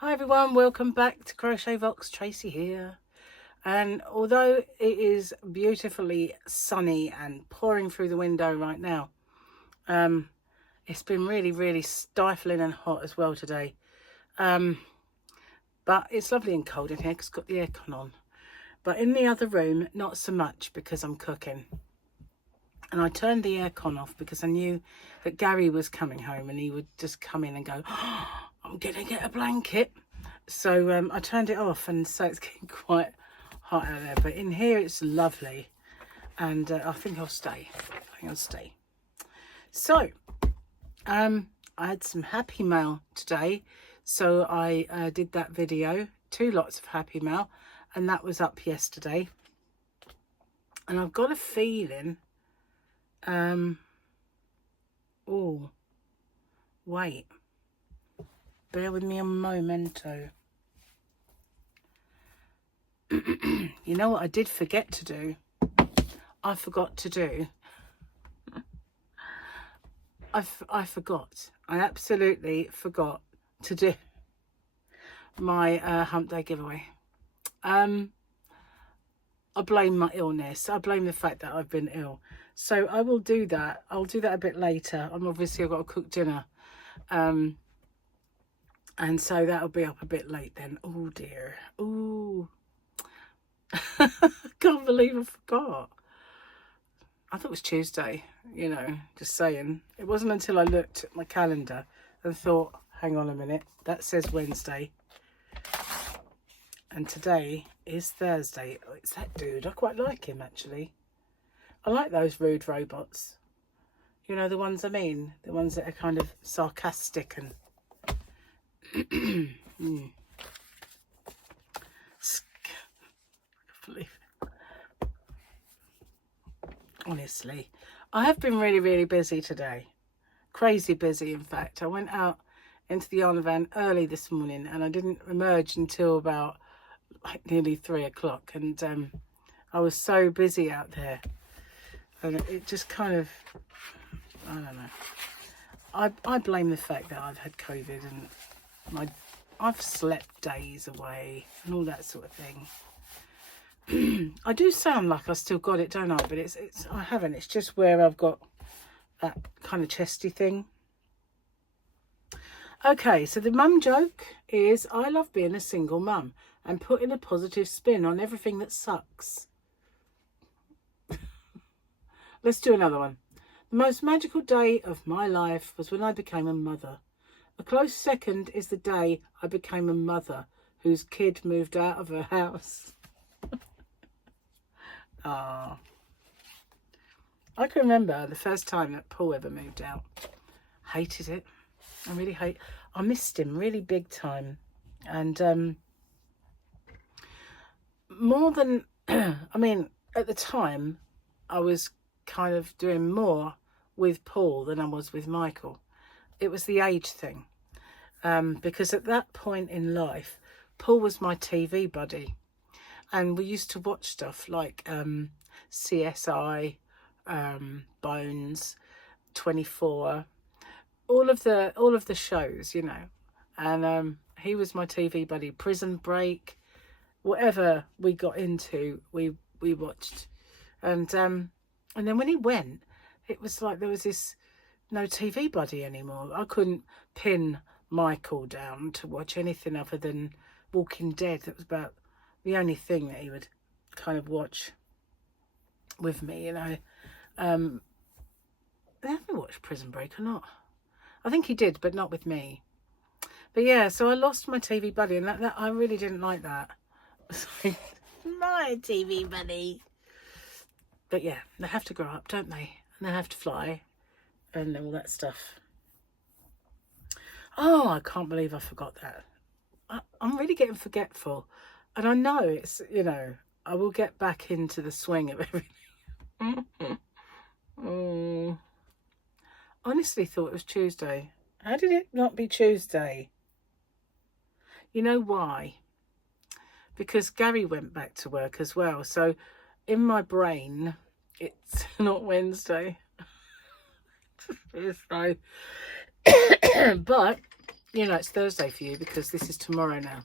Hi everyone, welcome back to Crochet Vox. Tracy here. And although it is beautifully sunny and pouring through the window right now, it's been really stifling and hot as well today. But it's lovely and cold in here because I've got the aircon on. But in the other room, not so much because I'm cooking. And I turned the aircon off because I knew that Gary was coming home and he would just come in and go, oh, I'm going to get a blanket. So I turned it off, and so it's getting quite hot out there. But in here it's lovely. And I think I'll stay. So I had some happy mail today. So I did that video, 2 lots of happy mail. And that was up yesterday. And I've got a feeling... oh, wait, bear with me a momento. You know what I did forget to do? I forgot. I absolutely forgot to do my hump day giveaway. I blame my illness. I blame the fact that I've been ill. So I will do that. I'll do that a bit later. I've got to cook dinner. And so that'll be up a bit late then. Oh dear. Ooh. Can't believe I forgot. I thought it was Tuesday, you know, just saying. It wasn't until I looked at my calendar and thought, hang on a minute, that says Wednesday. And today is Thursday. Oh, it's that dude. I quite like him, actually. I like those rude robots. You know, the ones I mean. The ones that are kind of sarcastic and... Honestly, I have been really busy today. Crazy busy, in fact. I went out into the Yarn van early this morning and I didn't emerge until about like nearly 3 o'clock. And I was so busy out there. And it just kind of, I don't know. I blame the fact that I've had COVID and I've slept days away and all that sort of thing. I do sound like I still got it, don't I? But it's I haven't. It's just where I've got that kind of chesty thing. Okay, so the mum joke is I love being a single mum and putting a positive spin on everything that sucks. Let's do another one. The most magical day of my life was when I became a mother. A close second is the day I became a mother whose kid moved out of her house. Ah, I can remember the first time that Paul ever moved out. Hated it. I missed him really big time. And more than, I mean, at the time, I was kind of doing more with Paul than I was with Michael. It was the age thing. Because at that point in life, Paul was my TV buddy. And we used to watch stuff like CSI, Bones, 24, all of the shows, you know. And he was my TV buddy. Prison Break, whatever we got into, we watched. And then when he went, it was like there was this no TV buddy anymore. I couldn't pin Michael down to watch anything other than Walking Dead. That was about the only thing that he would kind of watch with me, you know. I haven't watched Prison Break or not. I think he did, but not with me. But yeah, so I lost my TV buddy, and that I really didn't like that. My TV buddy. But yeah, they have to grow up, don't they? And they have to fly and all that stuff. Oh, I can't believe I forgot that. I'm really getting forgetful. And I know it's, you know, I will get back into the swing of everything. Oh. Honestly thought it was Tuesday. How did it not be Tuesday? You know why? Because Gary went back to work as well. So in my brain, it's not Wednesday. It's Friday. But you know, it's Thursday for you because this is tomorrow now.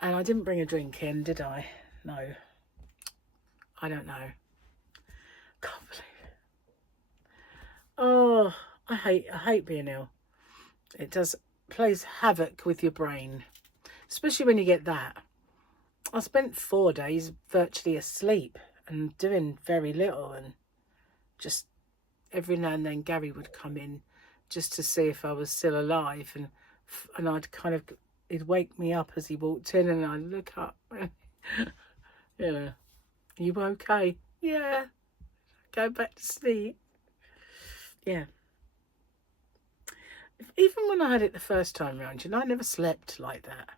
And I didn't bring a drink in, did I? No. I don't know. Can't believe it. Oh, I hate being ill. It plays havoc with your brain, especially when you get that. I spent 4 days virtually asleep and doing very little, and just every now and then Gary would come in just to see if I was still alive, and I'd kind of, he'd wake me up as he walked in, and I'd look up and, you know, are you okay? Yeah. Go back to sleep. Yeah. Even when I had it the first time round, you know, I never slept like that.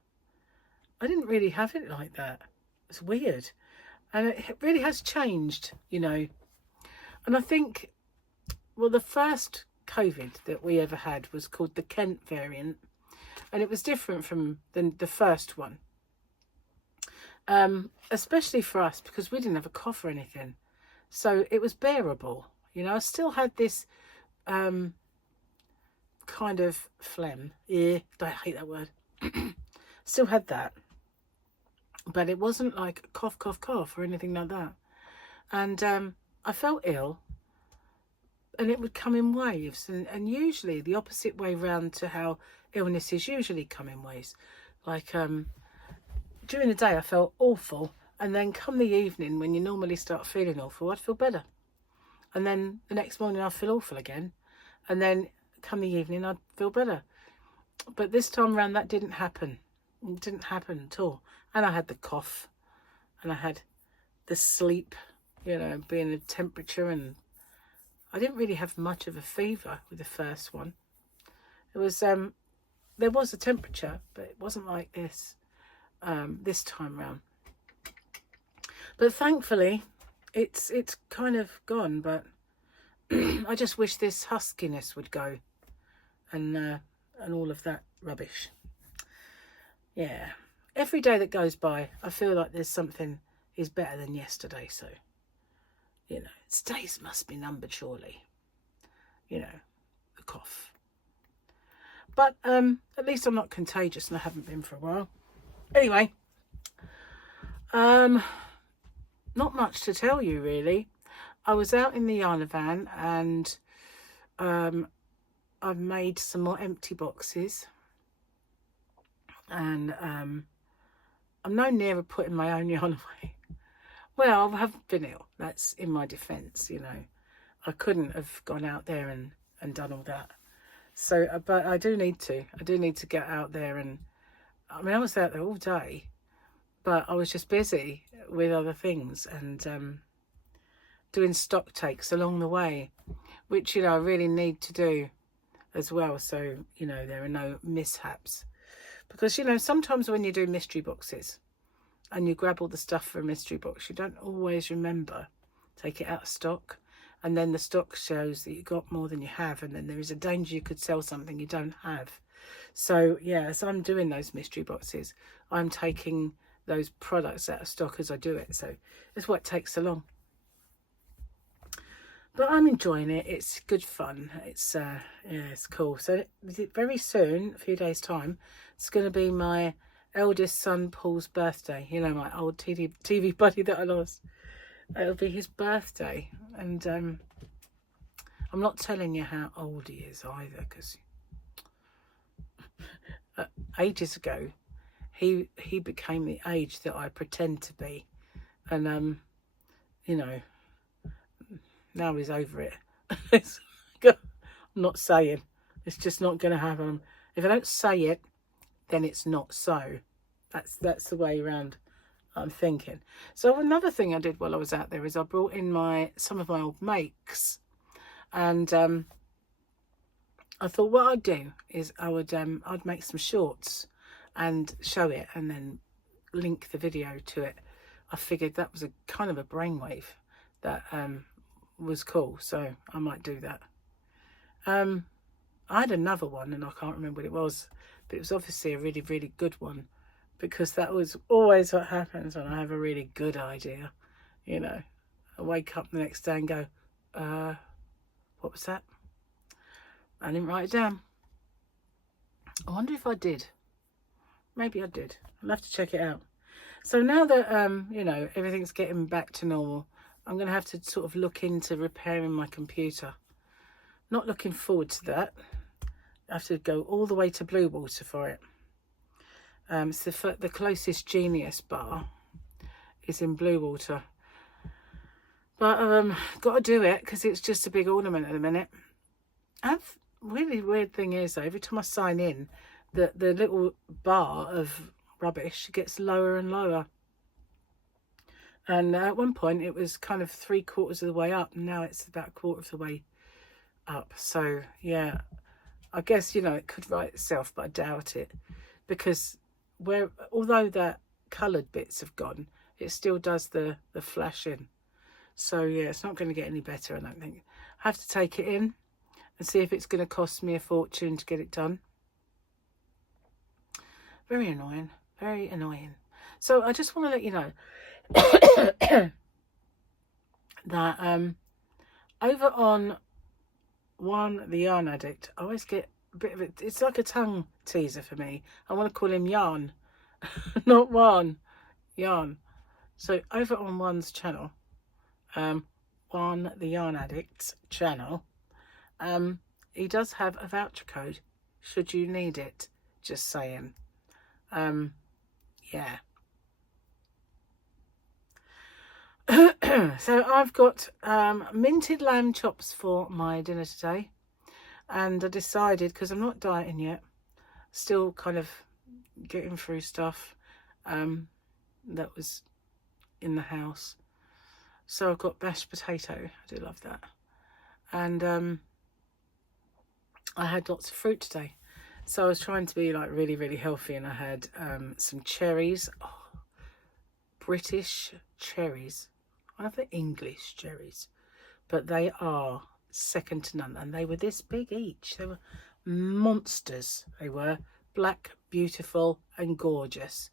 I didn't really have it like that. It's weird. And it really has changed, you know. And I think, well, the first COVID that we ever had was called the Kent variant. And it was different from the first one. Especially for us, because we didn't have a cough or anything. So it was bearable. You know, I still had this kind of phlegm. Yeah, I hate that word. Still had that. But it wasn't like cough, cough, cough or anything like that. And I felt ill. And it would come in waves. And usually the opposite way round to how illnesses usually come in waves. Like during the day I felt awful. And then come the evening, when you normally start feeling awful, I'd feel better. And then the next morning I'd feel awful again. And then come the evening I'd feel better. But this time around that didn't happen. It didn't happen at all. And I had the cough. And I had the sleep, you know, being the temperature. And I didn't really have much of a fever with the first one. It was, there was a temperature, but it wasn't like this time round. But thankfully, it's kind of gone. But I just wish this huskiness would go, and all of that rubbish. Yeah, every day that goes by, I feel like there's something is better than yesterday. So, you know, days must be numbered, surely. You know, the cough. But at least I'm not contagious, and I haven't been for a while. Anyway, not much to tell you, really. I was out in the yarn van, and I've made some more empty boxes. And I'm no nearer putting my own yarn away. Well, I haven't been ill. That's in my defence, you know. I couldn't have gone out there and done all that. So, but I do need to. I do need to get out there. And I mean, I was out there all day, but I was just busy with other things and doing stock takes along the way, which, you know, I really need to do as well. So, you know, there are no mishaps. Because, you know, sometimes when you do mystery boxes and you grab all the stuff for a mystery box, you don't always remember, take it out of stock. And then the stock shows that you got more than you have. And then there is a danger you could sell something you don't have. So, yeah, as I'm doing those mystery boxes, I'm taking those products out of stock as I do it. So that's why it takes so long. But I'm enjoying it. It's good fun. It's yeah, it's cool. So very soon, a few days' time, it's going to be my eldest son Paul's birthday. You know, my old TV buddy that I lost. It'll be his birthday, and I'm not telling you how old he is either, because ages ago he became the age that I pretend to be, and you know, now he's over it. I'm not saying. It's just not going to happen. If I don't say it, then it's not so. That's the way around I'm thinking. So another thing I did while I was out there is I brought in some of my old makes, and I thought what I'd do is I'd make some shorts and show it, and then link the video to it. I figured that was a kind of a brainwave that was cool, so I might do that. I had another one, and I can't remember what it was, but it was obviously a really, really good one, because that was always what happens when I have a really good idea. You know, I wake up the next day and go, what was that? I didn't write it down. I wonder if I did. Maybe I did. I'll have to check it out. So now that, you know, everything's getting back to normal, I'm going to have to sort of look into repairing my computer. Not looking forward to that. I have to go all the way to Blue Water for it. It's the closest Genius bar is in Blue Water. But got to do it because it's just a big ornament at the minute. Really weird thing is though, every time I sign in, the little bar of rubbish gets lower and lower. And at one point it was kind of 3/4 of the way up, and now it's about 1/4 of the way up. So yeah, I guess, you know, it could right itself, but I doubt it, because although that coloured bits have gone, it still does the flashing. So yeah, it's not going to get any better, I don't think. I have to take it in and see if it's going to cost me a fortune to get it done. Very annoying, very annoying. So I just want to let you know that over on the Yarn Addict, I always get a bit of it. It's like a tongue teaser for me. I want to call him Yarn, not One, Yarn. So over on One's channel, One the Yarn Addict's channel, he does have a voucher code should you need it. Just saying. Yeah. So I've got minted lamb chops for my dinner today, and I decided, because I'm not dieting yet, still kind of getting through stuff that was in the house. So I've got mashed potato. I do love that. And I had lots of fruit today. So I was trying to be like really, really healthy, and I had some cherries. Oh, British cherries. I have the English cherries, but they are second to none. And they were this big each. They were monsters. They were black, beautiful and gorgeous.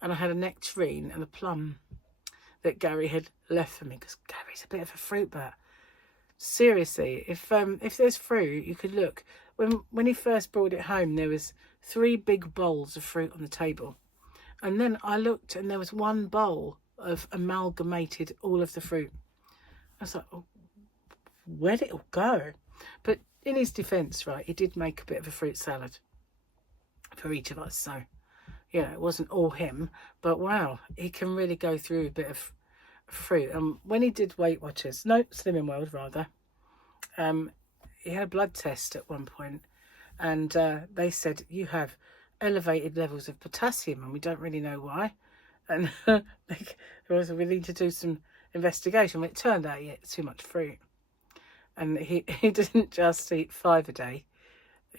And I had a nectarine and a plum that Gary had left for me, because Gary's a bit of a fruit bat. Seriously, if there's fruit, you could look. When he first brought it home, there was 3 big bowls of fruit on the table. And then I looked, and there was 1 bowl of amalgamated all of the fruit. I was like, oh, where did it all go? But in his defence, right, he did make a bit of a fruit salad for each of us. So, you know, it wasn't all him. But wow, he can really go through a bit of fruit. And when he did Weight Watchers, no, Slimming World rather, he had a blood test at one point, and they said, you have elevated levels of potassium, and we don't really know why. And we need to do some investigation. But it turned out he ate too much fruit, and he didn't just eat 5 a day.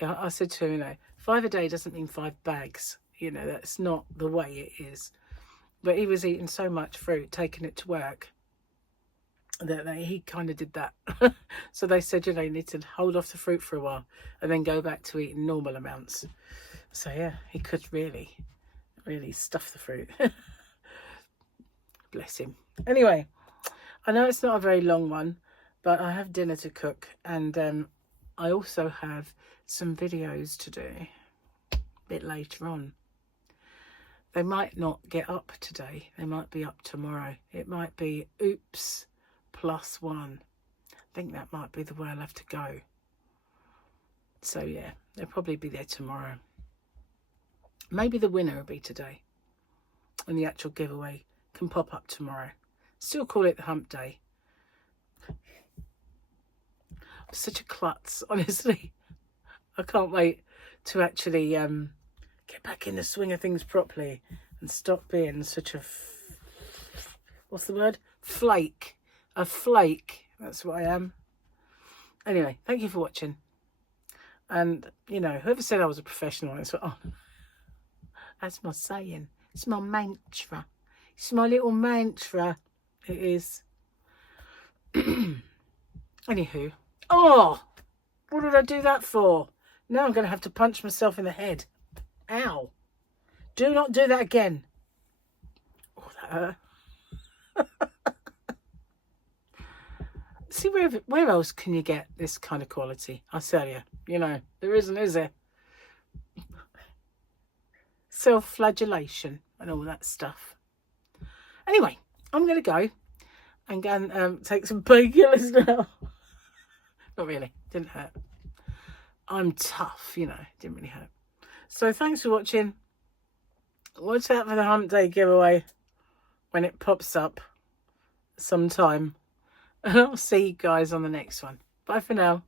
I said to him, you know, 5 a day doesn't mean 5 bags. You know, that's not the way it is. But he was eating so much fruit, taking it to work, that he kind of did that. So they said, you know, you need to hold off the fruit for a while and then go back to eating normal amounts. So yeah, he could really stuff the fruit. Bless him. Anyway, I know it's not a very long one, but I have dinner to cook, and I also have some videos to do a bit later on. They might not get up today. They might be up tomorrow. It might be oops +1. I think that might be the way I'll have to go. So yeah, they'll probably be there tomorrow. Maybe the winner will be today, and the actual giveaway can pop up tomorrow. Still call it the hump day. I'm such a klutz, honestly. I can't wait to actually get back in the swing of things properly and stop being such a what's the word? Flake. A flake. That's what I am. Anyway, thank you for watching. And, you know, whoever said I was a professional, it's like, oh, that's my saying. It's my mantra. It's my little mantra. It is. Anywho. Oh! What did I do that for? Now I'm going to have to punch myself in the head. Ow. Do not do that again. Oh, that hurt. See, where else can you get this kind of quality? I tell you, you know, there isn't, is there? self-flagellation and all that stuff. Anyway, I'm going to go and take some painkillers now. Not really, didn't hurt. I'm tough, you know, didn't really hurt. So thanks for watching. Watch out for the Hump Day giveaway when it pops up sometime. And I'll see you guys on the next one. Bye for now.